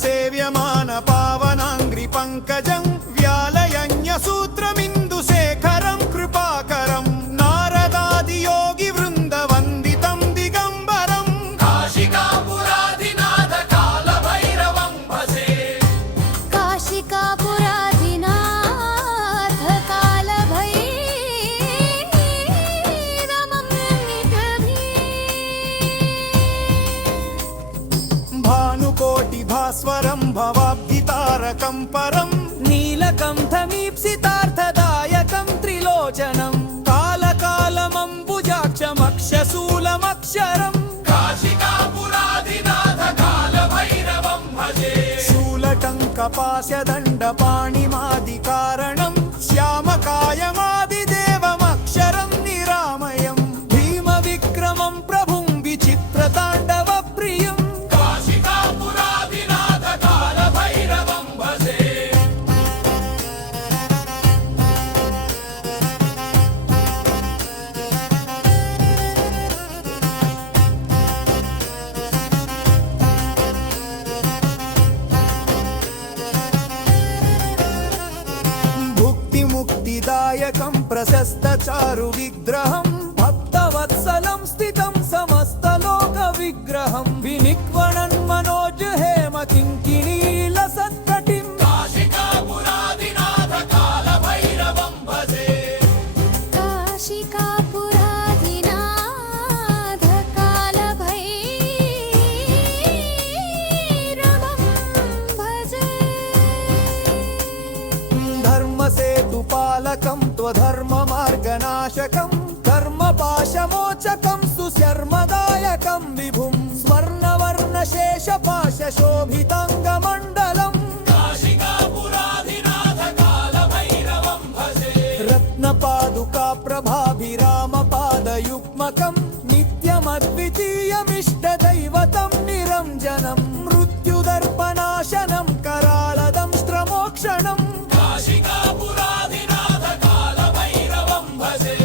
సేవ్యమాన పావనాంగ్రి పంకజం వ్యాలయన్యసూత్రమిందు శేఖరం కృపాకరం నారదాది యోగి వృంద వందితం దిగంబరం కాశికాపురాధినాథ కాల భైరవం భజే కాశికాపురాధినాథ కాల భైరవం భానుకోటి భాస్వరం భవాబ్ధి తారకం పరం నీలకంఠమీప్సితార్థదాయకం త్రిలోచనం కాలకాలమంబుజాక్షమక్షశూలమక్షరం కాశికాపురాధినాథ కాల భైరవం భజే శూలటంకపాశదండ పాణిమాది కారణం శ్యామకాయమాదిదేవమక్షరం నిరామయం భీమ విక్రమం ప్రభుం విచిత్రతాండవ ప్రియం కాశికాపురాధినాథ కాల భైరవం భజే భుక్తిముక్తిదాయకం ప్రశస్త చారు విగ్రహం భక్తవత్సలం స్థితం సమస్తలోక విగ్రహం వినిక్వణన్ మనోజ్ హేమ కింకిణీల సత్కటిం కాశికాపురాధినాథ కాల భైరవం భజే కాశికాపురాధినాథ కాల భైరవం భజే ధర్మసేతుపాలకం త్వధర్మ మార్గనాశకం కర్మపాశమోచకం సుశర్మదాయకం విభుం స్వర్ణవర్ణశేషపాశశోభితాంగమండలం కాశికాపురాధినాథ కాల భైరవం భజే రత్నపాదుకా ప్రభాభిరామపాదయుగ్మకం నిత్యమద్వితీయమిష్టదైవతం నిరంజనం మృత్యుదర్పనాశనం करालदंष्ट्रमोक्षणम् కాశికాపురాధినాథ కాల భైరవం భజే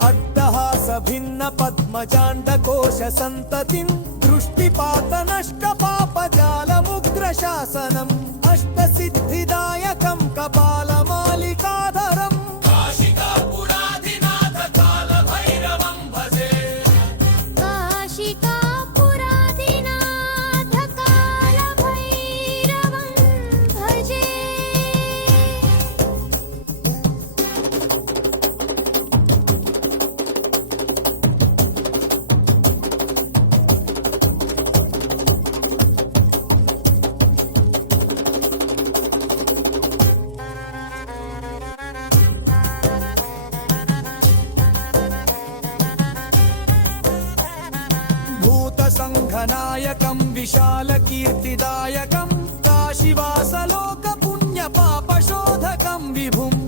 अट्टहास भिन्न पद्मजाण्डकोश सन्ततिं दृष्टिपातनष्टपापजालमुग्रशासनम् अष्टसिद्धिदायकं कपालमालिकाधरम् కాశికాపురాధినాథ కాల భైరవం భజే కాశికాపురాధినాథ కాల భైరవం భజే भूतसङ्घनायकं विशालकीर्तिदायकं काशीवासलोकपुण्यपापशोधकं विभुम्